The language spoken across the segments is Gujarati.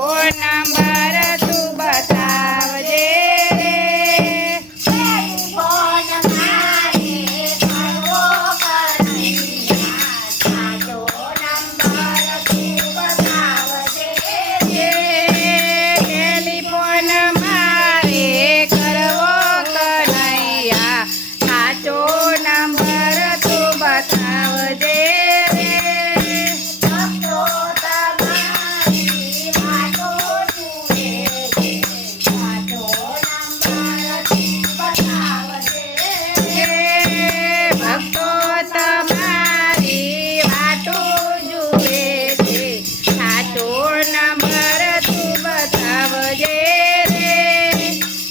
નંબર તું બતાવજે રે ફોન મારે કરવો કનૈયા સાચો નંબર તું બતાવજે રે ટેલિફોન મારે કરવો કનૈયા સાચો નંબર તું બતાવજે રે ભક્તો તમારી વાતો જુએ છે સાચો નંબર તું બતાવજે ભક્તો તમારી વાતો જુએ છે સાચો નંબર તું બતાવજે રે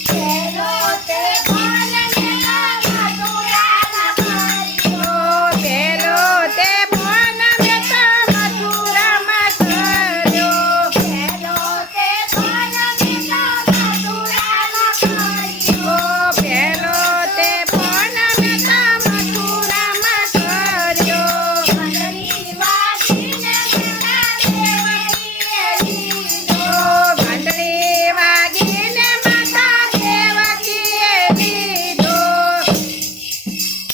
પેલો તે ફોન મેલા મથુરામાં કર્યો પેલો તે ફોન મેં તો મથુરામાં કર્યો પેલો તે ફોન મેલા મથુરામાં કર્યો પેલો તે ફોન મેં તો મથુરામાં કર્યો ઘંટડી વાગીને માતા દેવકીએ લીધો ઘંટડી વાગીને માતા દેવકીએ લીધો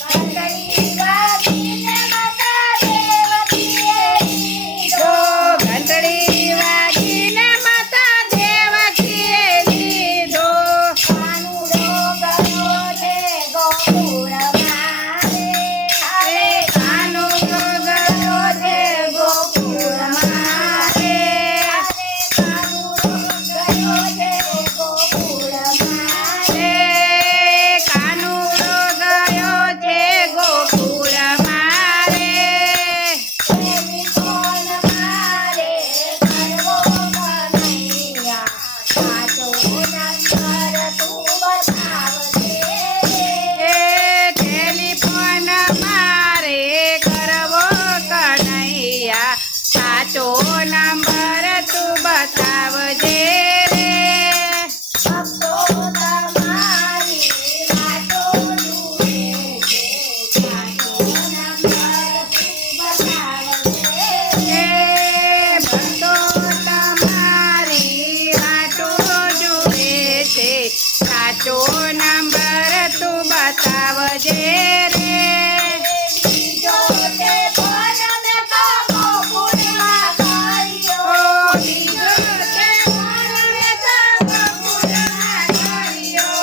ઘંટડી વાગીને માતા દેવકીએ લીધો ઘંટડી વાગીને માતા દેવકીએ લીધો કાનુડો ગયો છે ગોકુળમાં રે અરે કાનુડો ગયો છે ગોકુળમાં રે કાનુડો ગયો છે ગોકુળમાં રે કાનુડો ગયો છે ગોકુળમાં રે ટેલિફોન મારે કરવો કનૈયા સાચો નંબર તું બતાવજે ટેલિફોન મારે કરવો કનૈયા સાચો નંબર તું બતાવજે રે ભક્તો તમારી વાતો જુએ છે સાચો નંબર તું બતાવજે ભક્તો તમારી વાતો જુએ છે સાચો નંબર તું બતાવજે રે બીજો તે ફોન મેં તો ગોકુળમાં કર્યો બીજો તે ફોન મેં તો ગોકુળમાં કર્યો.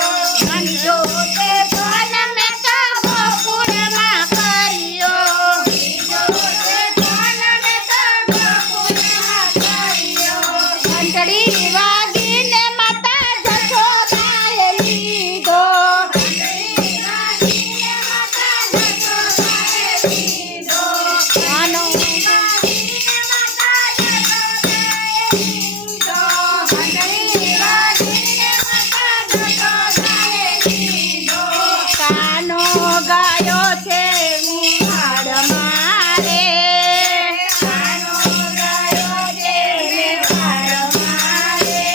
બીજો તે ફોન મેં તો ગોકુળમાં કર્યો બીજો તે ફોન મેં તો ગોકુળમાં કર્યો. ઘંટડી વાગીને માતા જશોદાએ લીધો ઘંટડી વાગીને માતા જશોદાએ લીધો. કાનો વાગીને માતા જશોદાએ લીધો. ઘંટડી વાગીને માતા જશોદાએ લીધો. કાનો ગયો છે ઉહાડમાં રે કાનો ગયો છે મેવાડમાં રે.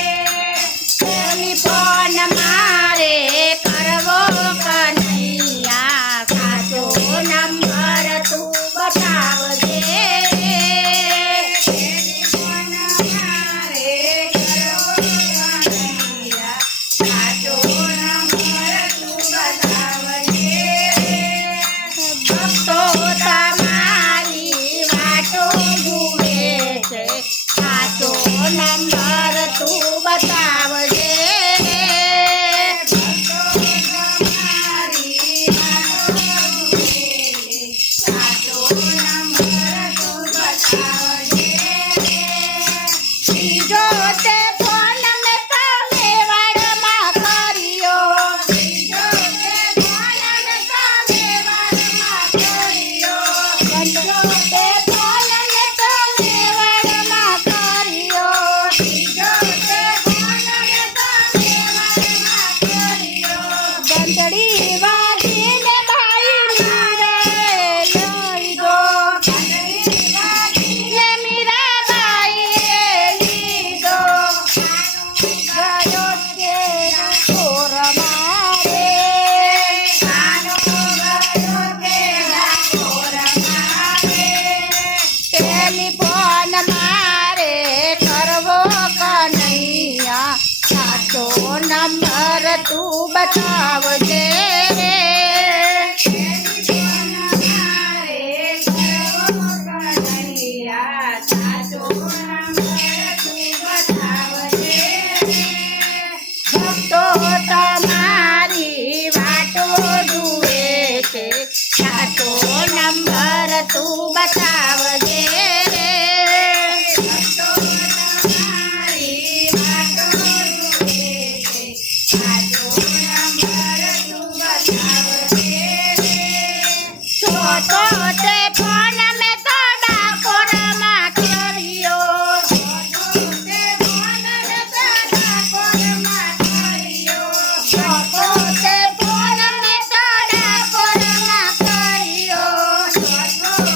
ટેલિફોન મારે કરવો કનૈયા સાચો નંબર તું બતાવજે ટેલિફોન મારે કરવો કનૈયા સાચો નંબર તું બતાવજે. ભક્તો તમારી વાતો જુએ છે સાચો નંબર તું બતાવજે ભક્તો તમારી વાતો જુએ છે સાચો નંબર તું બતાવજે. બીજો તે ફોન મેં તો મેવાડમાં કર્યો બીજો તે ફોન મેં તો મેવાડમાં કર્યો. બીજો તે ફોન મેં તો મેવાડમાં કર્યો બીજો તે ફોન મેં તો મેવાડમાં કર્યો. ઘંટડી વાગીને ભાઈ મીરે લીધો ઘંટડી વાગીને ને મીરાબાઈએ લીધો ગયો છે ડાકોરમાં રે કાનો ગયો છે ડાકોરમાં રે. ટેલિફોન મારે કરવો નંબર તું બતાવજે રે ટેલિફોન મારે કરવો કનૈયા સાચો નંબર તું બતાવજે રે ભક્તો તમારી વાટો જુએ છે સાચો નંબર તું બતાવજે રે ભક્તો તમારી વાતો જુએ છે સાચો નંબર તું બતાવજે રે તો તે ફોન મેં તો ડાકોરમાં કર્યો તે ફોન ડાકોરમાં કર્યો તો તે ફોન મેં તો ડાકોરમાં કર્યો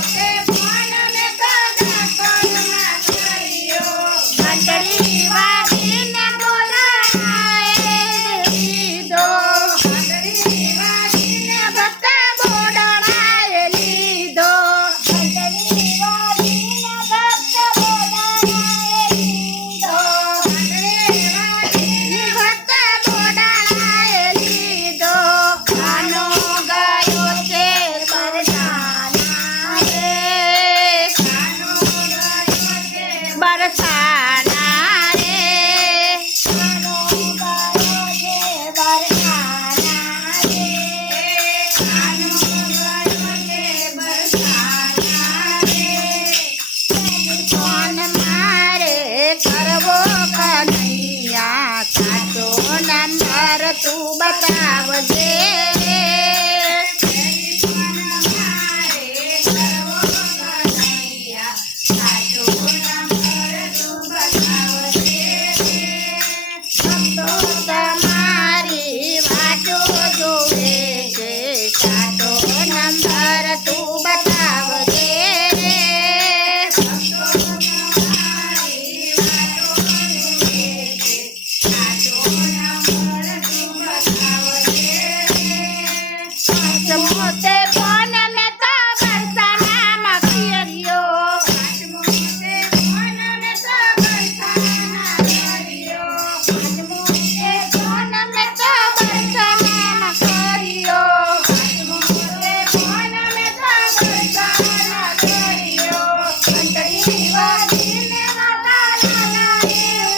તે ફોન ડાકોરમાં કર્યો ઘંટડી વાગીને બોલાવે લીધો ઘંટડી વાગીને ભક્ત બોડાવે લીધો ઘંટડી વાગીને ભક્ત બોડાવે લીધો ભક્ત બોડાવે લીધો ખાનો ગયો છે બરસાના રે બરસાના રે ખાનો ગયો છે બરસાના રે ફોન મારે કરવો કનૈયા સાચો નંબર તું બતાવજે રે ભક્તો તમારી વાતો જોવે છે સાચો નંબર તું બતાવજે રે સમોતે ફોન મેં તો બરસાનામાં કર્યો ફોન મેં તો બરસાનામાં કર્યો ઘંટડી વાગીને માતા લાલાએ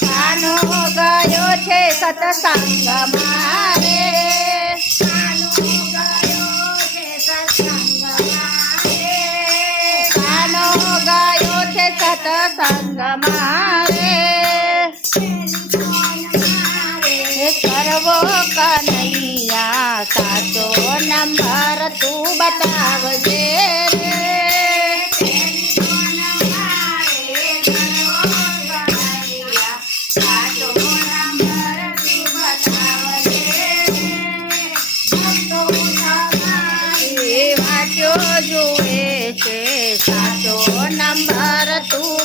કાનો ગયો છે સત્સંગમાં રે કાનો ગયો છે સત્સંગમાં રે કરવો કનૈયા સાચો નંબર તું બતાવજે રે એ વાટ્યો જુએ છે સાચો નંબર તું